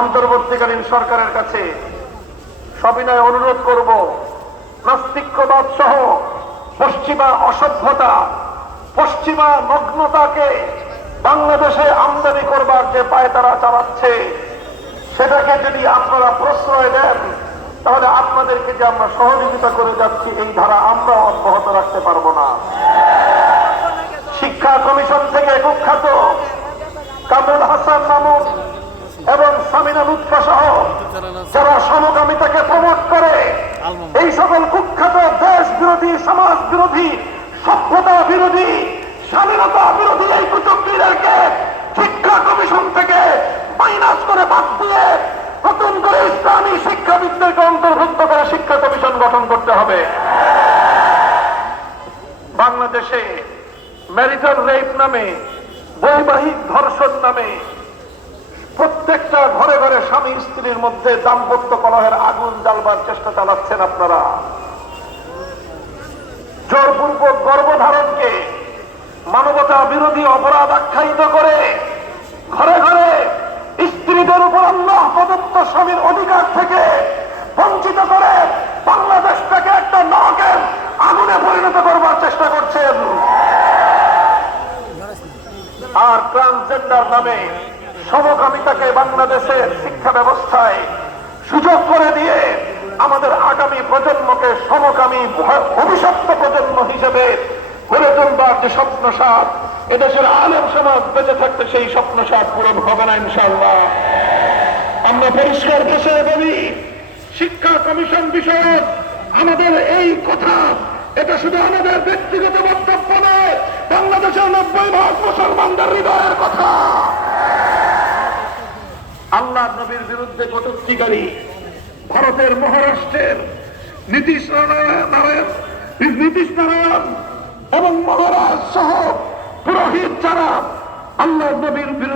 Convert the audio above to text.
অন্তর্বর্তীকালীন সরকারের কাছে সবিনয় অনুরোধ করব, নাস্তিক্যবাদ সহ পশ্চিমা অসভ্যতা, পশ্চিমা নগ্নতাকে বাংলাদেশে আমদানি করবার যে পায়তারা চালাচ্ছে, সেটাকে যদি আপনারা প্রশ্রয় দেন, তাহলে আপনাদেরকে যে আমরা সহযোগিতা করে যাচ্ছি এই ধারা আমরা অব্যাহত রাখতে পারবো না। শিক্ষা কমিশন থেকে কুখ্যাত কামরুল হাসান মামুন এবং সামিনা লুৎফা সহ যারা সমকামিতাকে প্রমোট করে, এই সকল কুখ্যাত দেশ বিরোধী, সমাজ বিরোধী, সভ্যতা বিরোধী, স্বাধীনতা বিরোধী এই কুচক্রীদেরকে শিক্ষা কমিশন থেকে মাইনাস করে বাদ দিয়ে নতুন করে ইসলামী শিক্ষাবিদদেরকে অন্তর্ভুক্ত করে শিক্ষা কমিশন গঠন করতে হবে। বাংলাদেশে ম্যারিটাল রেপ নামে, বৈবাহিক ধর্ষণ নামে প্রত্যেকটা ঘরে ঘরে স্বামী স্ত্রীর মধ্যে দাম্পত্য কলহের আগুন জ্বালবার চেষ্টা চালাচ্ছেন আপনারা। জোরপূর্বক গর্ভধারণকে মানবতা বিরোধী অপরাধ আখ্যায়িত করে ঘরে ঘরে স্ত্রীদের উপর আল্লাহ প্রদত্ত স্বামীর অধিকার থেকে বঞ্চিত করে বাংলাদেশটাকে একটা নরকের আগুনে পরিণত করবার চেষ্টা করছেন। আর ট্রান্সজেন্ডার নামে সমকামিতাকে বাংলাদেশের শিক্ষা ব্যবস্থায় সুযোগ করে দিয়ে আমাদের আগামী প্রজন্মকে সমকামী অভিশপ্ত প্রজন্ম হিসেবে গড়ে তুলবার যে স্বপ্নসাদ, এদেশের আলেম সমাজ বেঁচে থাকতে সেই স্বপ্নসাদ পূরণ হবে না ইনশাআল্লাহ। আমরা পরিষ্কার ভাষায় বলি, শিক্ষা কমিশন বিষয়ক আমাদের এই কথা, এটা শুধু আমাদের ব্যক্তিগত বক্তব্য নয়, বাংলাদেশের 90% মুসলমানদের হৃদয়ের কথা। আল্লাহ নবীর বিরুদ্ধে কটূক্তিকারী ভারতের মহারাষ্ট্রের নীতিশ নারায়ণ এবং মহারাজ সহ পুরোহিত যারা আল্লাহ নবীর বিরুদ্ধে